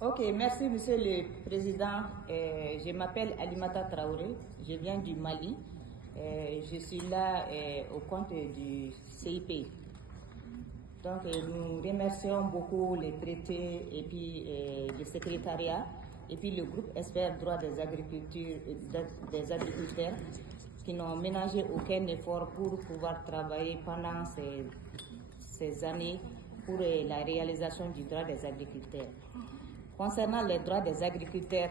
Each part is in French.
Ok, merci Monsieur le Président. Je m'appelle Alimata Traoré, je viens du Mali. Je suis là au compte du CIP. Donc nous remercions beaucoup les traités et puis le secrétariat et puis le groupe expert droit des agriculteurs qui n'ont ménagé aucun effort pour pouvoir travailler pendant ces années pour la réalisation du droit des agriculteurs. Concernant les droits des agriculteurs,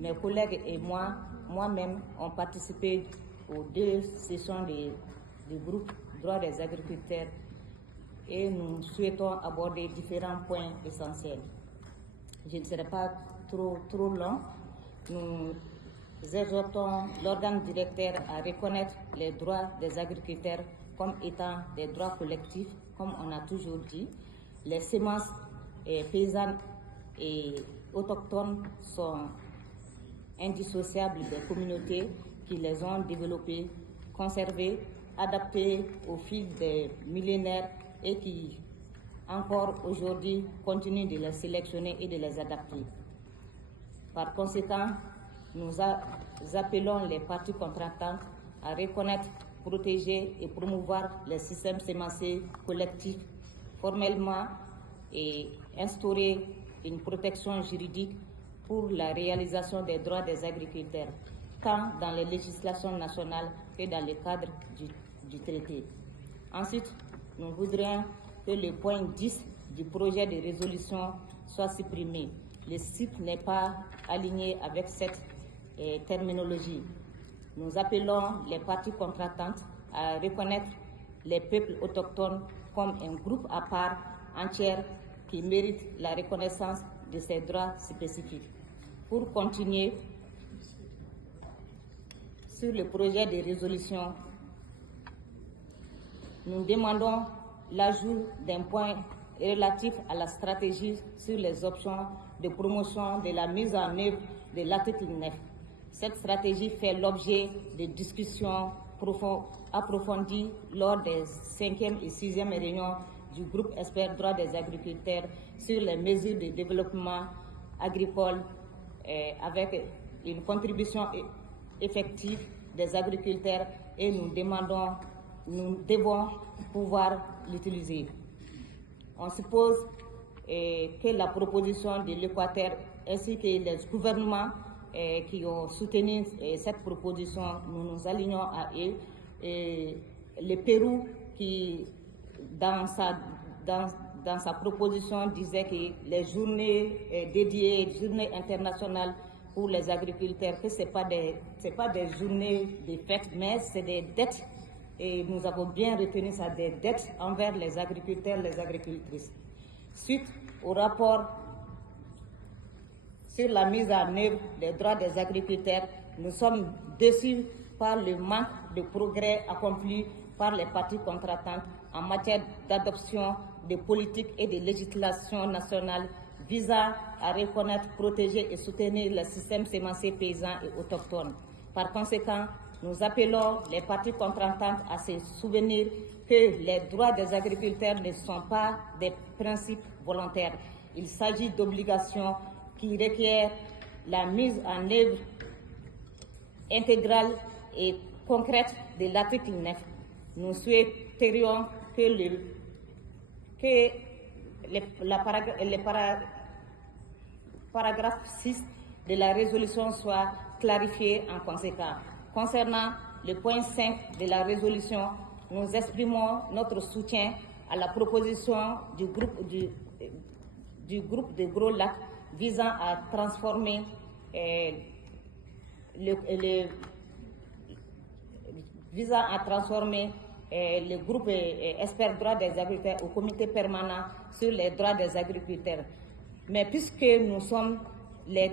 mes collègues et moi-même, ont participé aux 2 sessions du groupe droit des agriculteurs et nous souhaitons aborder différents points essentiels. Je ne serai pas trop long. Nous exhortons l'organe directeur à reconnaître les droits des agriculteurs comme étant des droits collectifs, comme on a toujours dit. Les semences paysannes et autochtones sont indissociables des communautés qui les ont développées, conservées, adaptées au fil des millénaires et qui, encore aujourd'hui, continuent de les sélectionner et de les adapter. Par conséquent, nous appelons les parties contractantes à reconnaître, protéger et promouvoir les systèmes sémenciers collectifs formellement et instaurer une protection juridique pour la réalisation des droits des agriculteurs, tant dans les législations nationales que dans le cadre du traité. Ensuite, nous voudrions que le point 10 du projet de résolution soit supprimé. Le CIP n'est pas aligné avec cette terminologie. Nous appelons les parties contractantes à reconnaître les peuples autochtones comme un groupe à part entière qui mérite la reconnaissance de ses droits spécifiques. Pour continuer sur le projet de résolution, nous demandons l'ajout d'un point relatif à la stratégie sur les options de promotion de la mise en œuvre de l'article 9. Cette stratégie fait l'objet de discussions approfondies lors des 5e et 6e réunions du groupe expert droit des agriculteurs sur les mesures de développement agricole avec une contribution effective des agriculteurs et nous devons pouvoir l'utiliser. On suppose que la proposition de l'Équateur ainsi que les gouvernements qui ont soutenu cette proposition, nous nous alignons à eux. Le Pérou qui, dans sa proposition, disait que les journées dédiées, les journées internationales pour les agriculteurs, que ce n'est pas des journées de fête, mais c'est des dettes. Et nous avons bien retenu ça, des dettes envers les agriculteurs, les agricultrices. Suite au rapport sur la mise en œuvre des droits des agriculteurs, nous sommes déçus par le manque de progrès accompli par les parties contractantes en matière d'adoption de politiques et de législation nationale visant à reconnaître, protéger et soutenir le système sémencier paysan et autochtone. Par conséquent, nous appelons les parties contractantes à se souvenir que les droits des agriculteurs ne sont pas des principes volontaires. Il s'agit d'obligations qui requièrent la mise en œuvre intégrale et concrète de l'article 9. Nous souhaiterions que le paragraphe 6 de la résolution soit clarifié en conséquence. Concernant le point 5 de la résolution, nous exprimons notre soutien à la proposition du groupe de Gros Lacs visant à transformer le groupe expert droit des agriculteurs au comité permanent sur les droits des agriculteurs. Mais puisque nous sommes les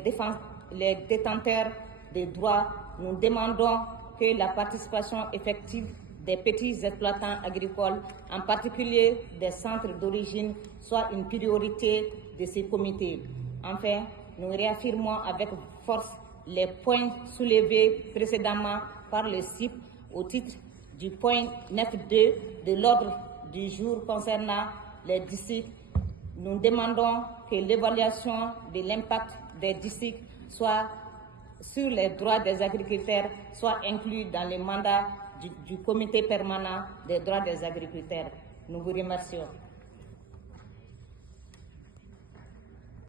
détenteurs des droits, nous demandons que la participation effective des petits exploitants agricoles, en particulier des centres d'origine, soit une priorité de ces comités. Enfin, nous réaffirmons avec force les points soulevés précédemment par le CIP au titre du point 9.2 de l'ordre du jour concernant les districts nous demandons que l'évaluation de l'impact des districts sur les droits des agriculteurs soit inclue dans le mandat du comité permanent des droits des agriculteurs. Nous vous remercions.